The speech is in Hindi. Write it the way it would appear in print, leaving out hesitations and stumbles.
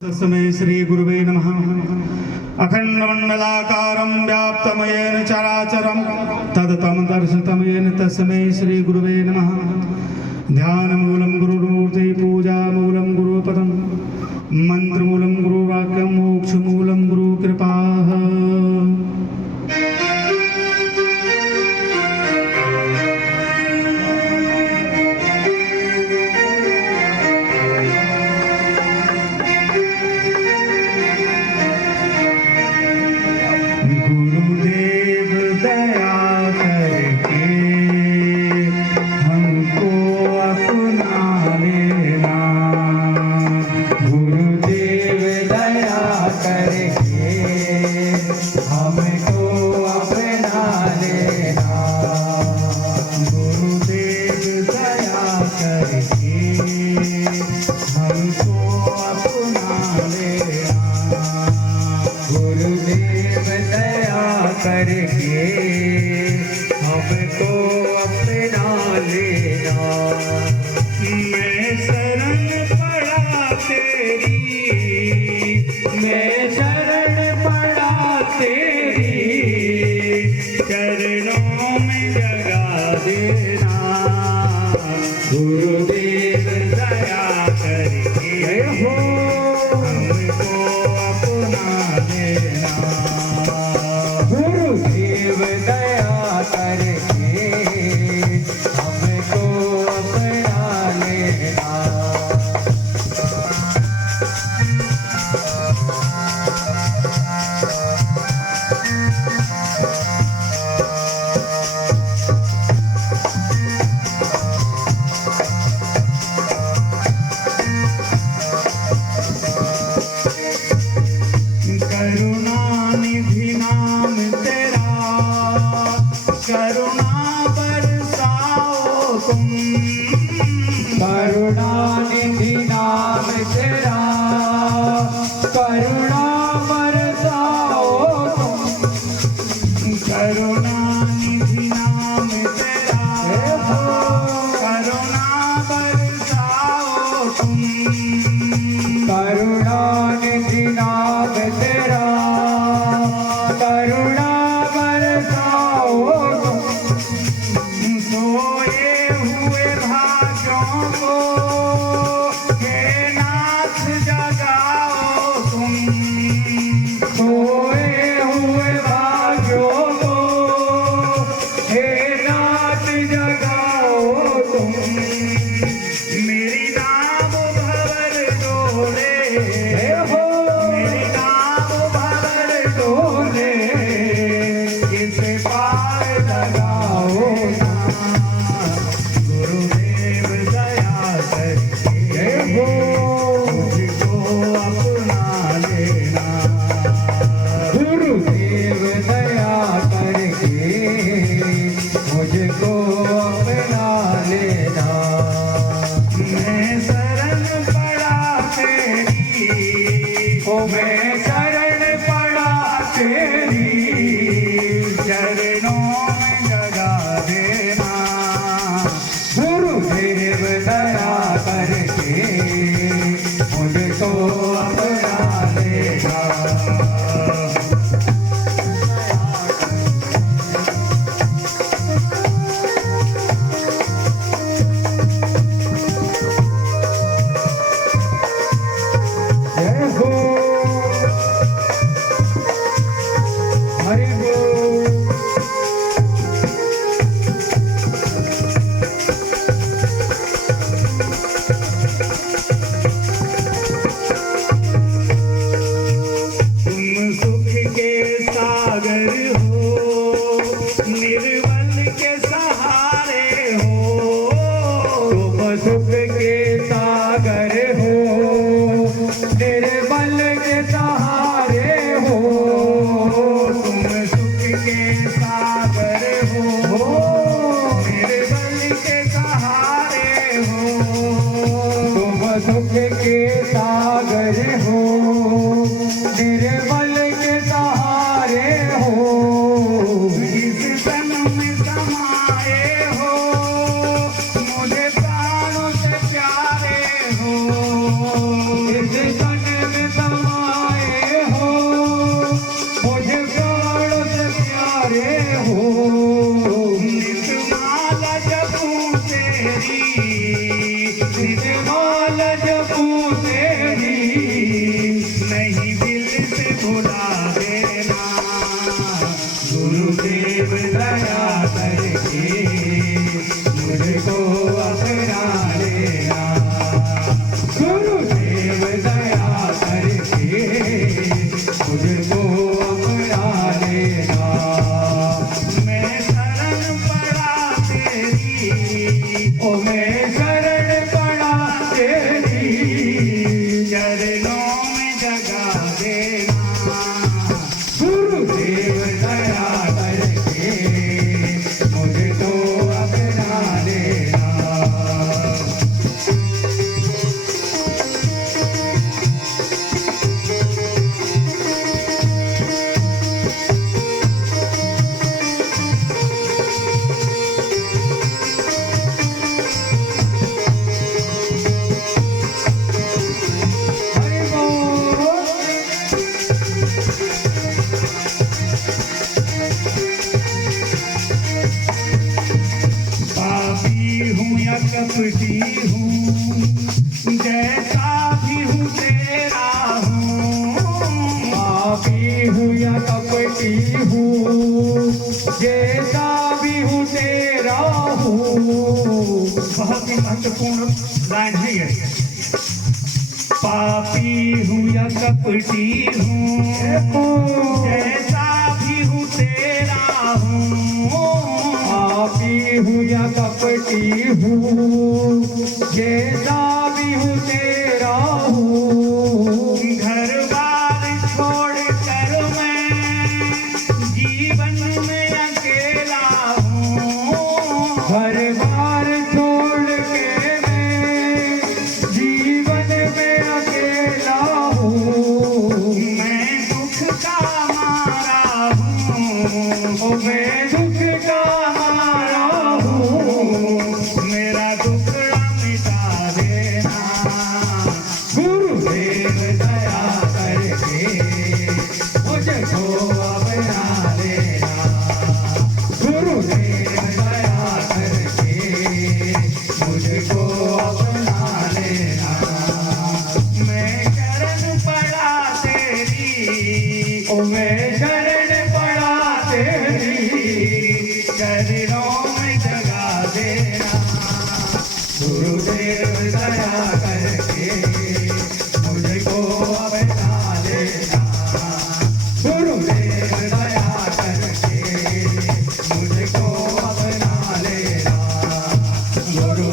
तस्मै श्री गुरुवे नमः। अखंडमंडलाकारं व्याप्तमयेन चराचरं तदतं दर्शितं येन तस्मै श्री गुरुवे नमः। ध्यानमूलं गुरुमूर्ति पूजामूलं गुरुपदं मंत्रमूलं गुरुवाक्यं मोक्षमूलं गुरुकृपा। गुरुदेव दया करके हमको अपना लेना। गुरुदेव दया करके हमको अपना लेना। गुरुदेव दया करके हमको अपना लेना। गुरुदेव दया करके हमको अपना लेना। मैं शरण पड़ा तेरी, मैं शरण पड़ा तेरी, चरणों में जगा देना। गुरुदेव दया करके हमको अपना लेना। गुरुदेव दया करके हमको अपना लेना। करुणानिधि नाम तेरा, करुणा बरसाओ तुम। करुणानिधि नाम तेरा, करुणा बरसाओ तुम। करुणानिधि नाम तेरा, करुणा बरसाओ तुम। करुणानिधि नाम तेरा, करुणा बरसाओ तुम। सोए हुए भाग्यों को हे नाथ जगाओ तुम। सोए हुए भाग्यों को हे नाथ जगाओ तुम। मेरी नाव भंवर डोले, मेरी नाव भंवर डोले, इसे पार लगाओ ना। गुरुदेव दया करके मुझको अपना लेना। गुरुदेव दया करके मुझको अपना लेना। मैं शरण पड़ा तेरी, ओ मैं शरण पड़ा तेरी, चरणों में जगा देना। गुरुदेव दया करके मुझको अपना लेना। जय हो, हरि बोल। तुम सुख के सागर हो, निर्मल के सहारे हो। तुम सुख के सागर हो, निर्मल के सहारे हो। तुम सुख के सागर हो, निर्मल के सहारे हो। तुम सुख के सागर हो, निर्मल के सहारे हो। इस तन में समाए हो, मुझे प्राणों से प्यारे हो। इस तन में महत्वपूर्ण लाइन है ये, पापी हूँ या कपटी हूँ, जैसा भी हूँ तेरा हूँ। पापी हूँ या कपटी हूँ, जैसा भी हूँ तेरा हूँ। घर बार छोड़ कर मैं जीवन में अकेला हूँ। घर बार छोड़ के मैं जीवन में अकेला हूँ। मैं दुख का मारा हूँ, ओ मैं दुख का मारा हूँ। मेरा दुखड़ा मिटा देना। गुरुदेव दया करके मुझको अपना लेना। गुरुदेव दया करके मुझको अपना लेना। मैं शरण पड़ा तेरी, ओ मैं शरण पड़ा तेरी, चरणों में जगा देना। गुरुदेव दया करके मुझको अपना लेना। गुरुदेव दया करके मुझको अपना लेना। गुरु